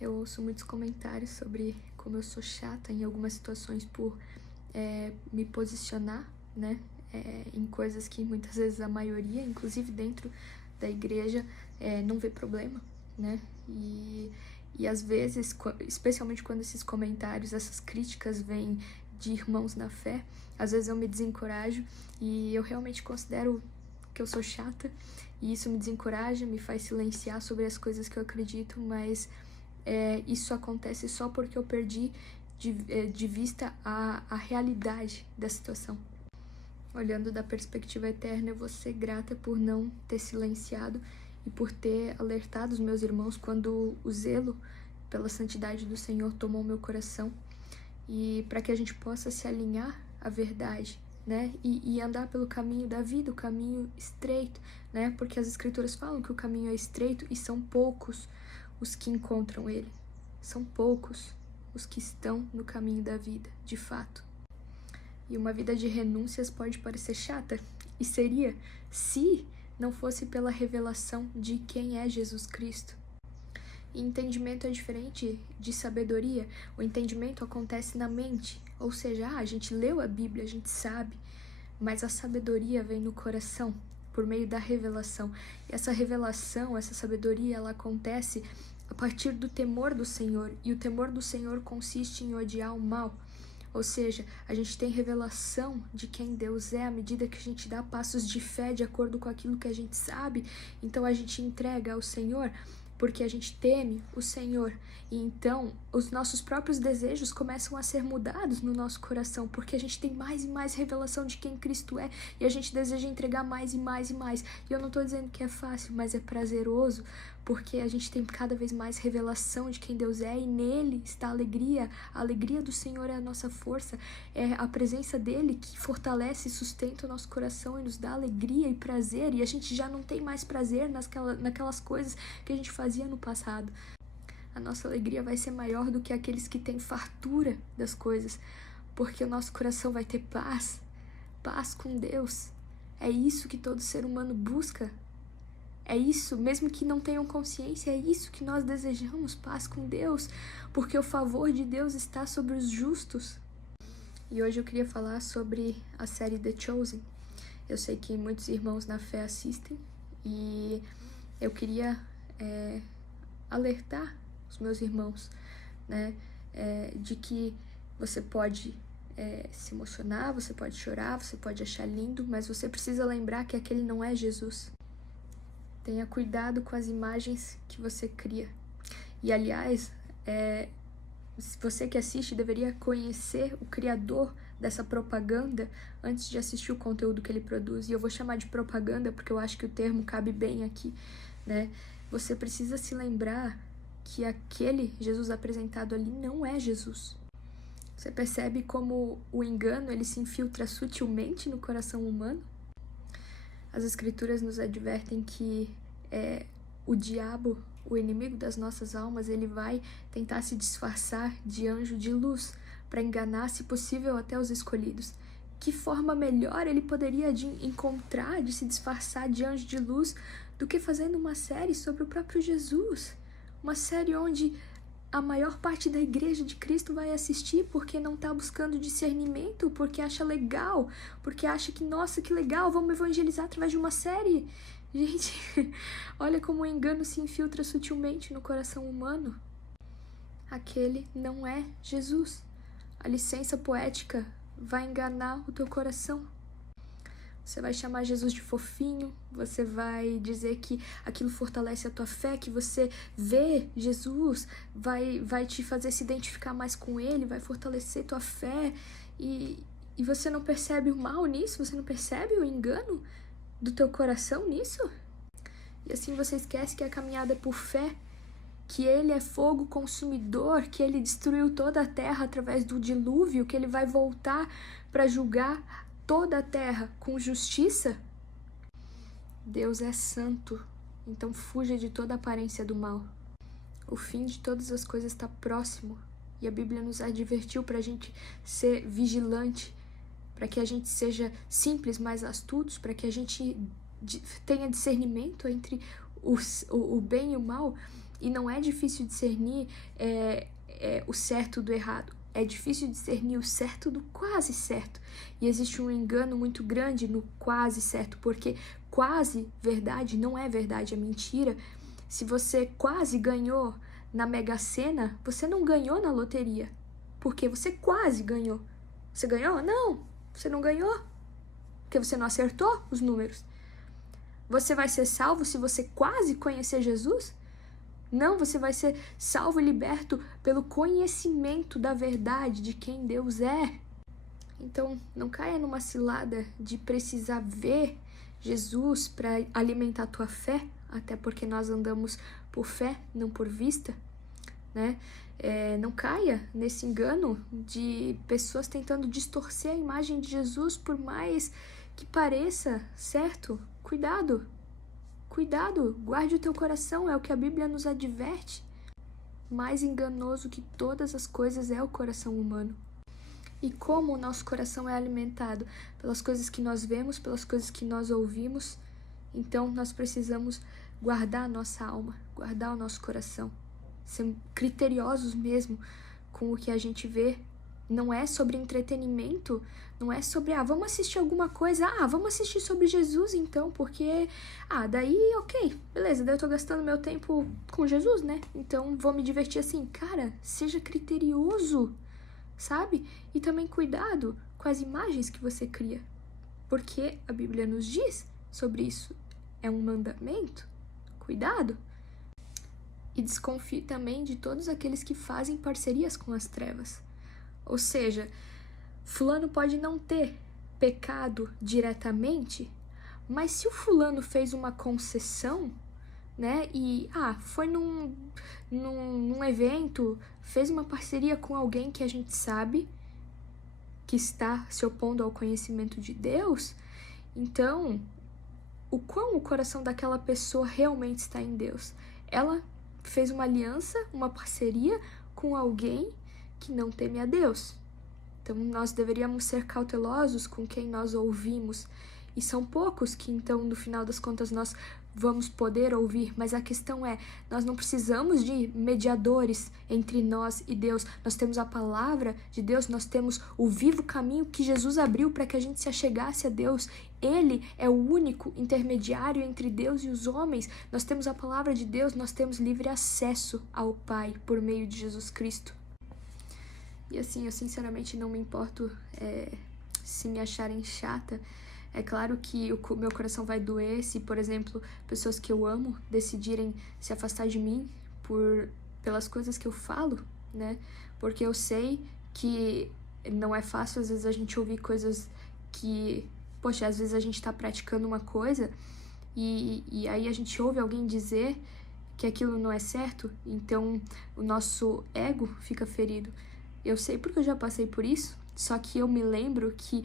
Eu ouço muitos comentários sobre como eu sou chata em algumas situações por me posicionar, né, em coisas que muitas vezes a maioria, inclusive dentro da igreja, não vê problema, né, e às vezes, especialmente quando esses comentários, essas críticas vêm de irmãos na fé, às vezes eu me desencorajo e eu realmente considero que eu sou chata, e isso me desencoraja, me faz silenciar sobre as coisas que eu acredito, mas isso acontece só porque eu perdi de vista a realidade da situação. Olhando da perspectiva eterna, eu vou ser grata por não ter silenciado e por ter alertado os meus irmãos quando o zelo pela santidade do Senhor tomou meu coração, e para que a gente possa se alinhar à verdade, né, e andar pelo caminho da vida, o caminho estreito, né, porque as escrituras falam que o caminho é estreito e são poucos os que encontram ele, são poucos os que estão no caminho da vida, de fato. E uma vida de renúncias pode parecer chata, e seria se não fosse pela revelação de quem é Jesus Cristo. E entendimento é diferente de sabedoria. O entendimento acontece na mente, ou seja, a gente leu a Bíblia, a gente sabe, mas a sabedoria vem no coração, por meio da revelação. E essa revelação, essa sabedoria, ela acontece a partir do temor do Senhor, e o temor do Senhor consiste em odiar o mal. Ou seja, a gente tem revelação de quem Deus é à medida que a gente dá passos de fé de acordo com aquilo que a gente sabe. Então a gente entrega ao Senhor porque a gente teme o Senhor. E então os nossos próprios desejos começam a ser mudados no nosso coração, porque a gente tem mais e mais revelação de quem Cristo é, e a gente deseja entregar mais e mais e mais. E eu não estou dizendo que é fácil, mas é prazeroso, porque a gente tem cada vez mais revelação de quem Deus é, e nele está a alegria. A alegria do Senhor é a nossa força, é a presença dele que fortalece e sustenta o nosso coração e nos dá alegria e prazer, e a gente já não tem mais prazer naquelas coisas que a gente fazia no passado. A nossa alegria vai ser maior do que aqueles que têm fartura das coisas, porque o nosso coração vai ter paz, paz com Deus. É isso que todo ser humano busca. É isso, mesmo que não tenham consciência, é isso que nós desejamos, paz com Deus, porque o favor de Deus está sobre os justos. E hoje eu queria falar sobre a série The Chosen. Eu sei que muitos irmãos na fé assistem, e eu queria alertar os meus irmãos, né, de que você pode se emocionar, você pode chorar, você pode achar lindo, mas você precisa lembrar que aquele não é Jesus. Tenha cuidado com as imagens que você cria. E, aliás, você que assiste deveria conhecer o criador dessa propaganda antes de assistir o conteúdo que ele produz. E eu vou chamar de propaganda porque eu acho que o termo cabe bem aqui, né? Você precisa se lembrar que aquele Jesus apresentado ali não é Jesus. Você percebe como o engano ele se infiltra sutilmente no coração humano? As escrituras nos advertem que o diabo, o inimigo das nossas almas, ele vai tentar se disfarçar de anjo de luz para enganar, se possível, até os escolhidos. Que forma melhor ele poderia encontrar de se disfarçar de anjo de luz do que fazendo uma série sobre o próprio Jesus? Uma série onde a maior parte da igreja de Cristo vai assistir porque não está buscando discernimento, porque acha legal, porque acha que, nossa, que legal, vamos evangelizar através de uma série. Gente, olha como o engano se infiltra sutilmente no coração humano. Aquele não é Jesus. A licença poética vai enganar o teu coração. Você vai chamar Jesus de fofinho, você vai dizer que aquilo fortalece a tua fé, que você vê Jesus, vai te fazer se identificar mais com ele, vai fortalecer tua fé, e você não percebe o mal nisso? Você não percebe o engano do teu coração nisso? E assim você esquece que a caminhada é por fé, que ele é fogo consumidor, que ele destruiu toda a terra através do dilúvio, que ele vai voltar para julgar toda a terra com justiça. Deus é santo, então fuja de toda aparência do mal. O fim de todas as coisas está próximo, e a Bíblia nos advertiu para a gente ser vigilante, para que a gente seja simples, mas astutos, para que a gente tenha discernimento entre o bem e o mal. E não é difícil discernir o certo do errado. É difícil discernir o certo do quase certo. E existe um engano muito grande no quase certo, porque quase verdade não é verdade, é mentira. Se você quase ganhou na Mega Sena, você não ganhou na loteria, porque você quase ganhou. Você ganhou? Não, você não ganhou, porque você não acertou os números. Você vai ser salvo se você quase conhecer Jesus? Não, você vai ser salvo e liberto pelo conhecimento da verdade de quem Deus é. Então, não caia numa cilada de precisar ver Jesus para alimentar a tua fé, até porque nós andamos por fé, não por vista, né? Não caia nesse engano de pessoas tentando distorcer a imagem de Jesus, por mais que pareça certo. Cuidado, guarde o teu coração, é o que a Bíblia nos adverte. Mais enganoso que todas as coisas é o coração humano. E como o nosso coração é alimentado? Pelas coisas que nós vemos, pelas coisas que nós ouvimos. Então, nós precisamos guardar a nossa alma, guardar o nosso coração. Ser criteriosos mesmo com o que a gente vê. Não é sobre entretenimento, não é sobre, vamos assistir alguma coisa, vamos assistir sobre Jesus então, porque, daí, ok, beleza, daí eu tô gastando meu tempo com Jesus, né? Então, vou me divertir assim. Cara, seja criterioso, sabe? E também cuidado com as imagens que você cria, porque a Bíblia nos diz sobre isso. É um mandamento. Cuidado. E desconfie também de todos aqueles que fazem parcerias com as trevas. Ou seja, fulano pode não ter pecado diretamente, mas se o fulano fez uma concessão, né, e foi num evento, fez uma parceria com alguém que a gente sabe que está se opondo ao conhecimento de Deus, então, o quão o coração daquela pessoa realmente está em Deus? Ela fez uma aliança, uma parceria com alguém que não teme a Deus. Então, nós deveríamos ser cautelosos com quem nós ouvimos. E são poucos que, então, no final das contas, nós vamos poder ouvir. Mas a questão é, nós não precisamos de mediadores entre nós e Deus. Nós temos a palavra de Deus, nós temos o vivo caminho que Jesus abriu para que a gente se achegasse a Deus. Ele é o único intermediário entre Deus e os homens. Nós temos a palavra de Deus, nós temos livre acesso ao Pai por meio de Jesus Cristo. E assim, eu sinceramente não me importo se me acharem chata. É claro que o meu coração vai doer se, por exemplo, pessoas que eu amo decidirem se afastar de mim pelas coisas que eu falo, né? Porque eu sei que não é fácil, às vezes, a gente ouvir coisas que... Poxa, às vezes a gente tá praticando uma coisa e aí a gente ouve alguém dizer que aquilo não é certo, então o nosso ego fica ferido. Eu sei porque eu já passei por isso, só que eu me lembro que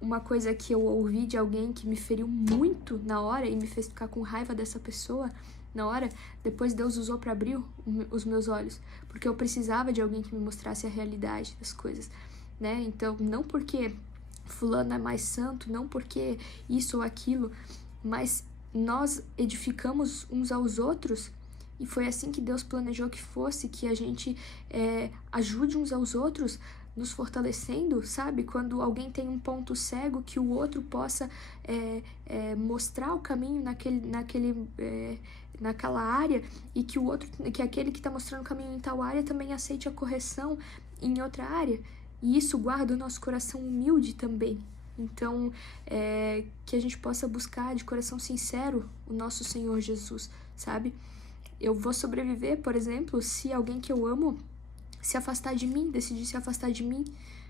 uma coisa que eu ouvi de alguém que me feriu muito na hora e me fez ficar com raiva dessa pessoa na hora, depois Deus usou para abrir os meus olhos, porque eu precisava de alguém que me mostrasse a realidade das coisas, né? Então, não porque fulano é mais santo, não porque isso ou aquilo, mas nós edificamos uns aos outros. E foi assim que Deus planejou que fosse, que a gente ajude uns aos outros, nos fortalecendo, sabe? Quando alguém tem um ponto cego, que o outro possa mostrar o caminho naquela área, e que aquele que está mostrando o caminho em tal área também aceite a correção em outra área. E isso guarda o nosso coração humilde também. Então, que a gente possa buscar de coração sincero o nosso Senhor Jesus, sabe? Eu vou sobreviver, por exemplo, se alguém que eu amo se afastar de mim, decidir se afastar de mim,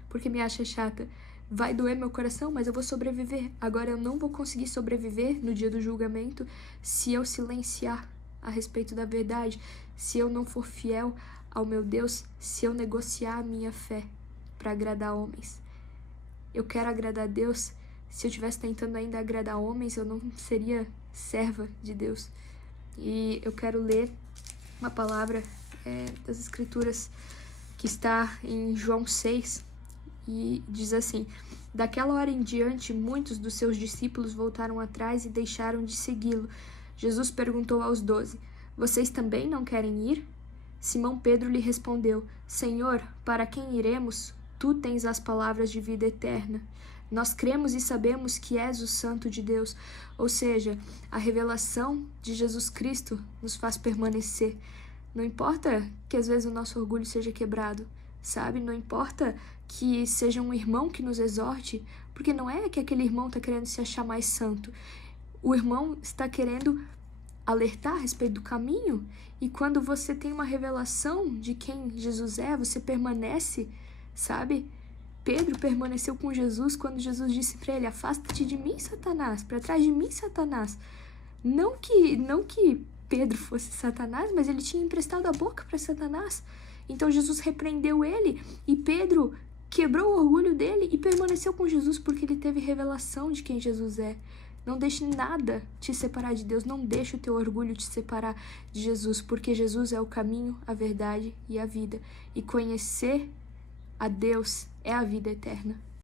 porque me acha chata. Vai doer meu coração, mas eu vou sobreviver. Agora, eu não vou conseguir sobreviver no dia do julgamento se eu silenciar a respeito da verdade, se eu não for fiel ao meu Deus, se eu negociar a minha fé para agradar homens. Eu quero agradar a Deus. Se eu estivesse tentando ainda agradar homens, eu não seria serva de Deus. E eu quero ler uma palavra das Escrituras que está em João 6, e diz assim: daquela hora em diante, muitos dos seus discípulos voltaram atrás e deixaram de segui-lo. Jesus perguntou aos 12, Vocês também não querem ir? Simão Pedro lhe respondeu: Senhor, para quem iremos? Tu tens as palavras de vida eterna. Nós cremos e sabemos que és o Santo de Deus. Ou seja, a revelação de Jesus Cristo nos faz permanecer. Não importa que às vezes o nosso orgulho seja quebrado, sabe? Não importa que seja um irmão que nos exorte, porque não é que aquele irmão está querendo se achar mais santo. O irmão está querendo alertar a respeito do caminho, e quando você tem uma revelação de quem Jesus é, você permanece, sabe? Pedro permaneceu com Jesus quando Jesus disse para ele: afasta-te de mim, Satanás, para trás de mim, Satanás. Não que Pedro fosse Satanás, mas ele tinha emprestado a boca para Satanás. Então Jesus repreendeu ele e Pedro quebrou o orgulho dele e permaneceu com Jesus porque ele teve revelação de quem Jesus é. Não deixe nada te separar de Deus, não deixe o teu orgulho te separar de Jesus, porque Jesus é o caminho, a verdade e a vida. E conhecer a Deus é a vida eterna.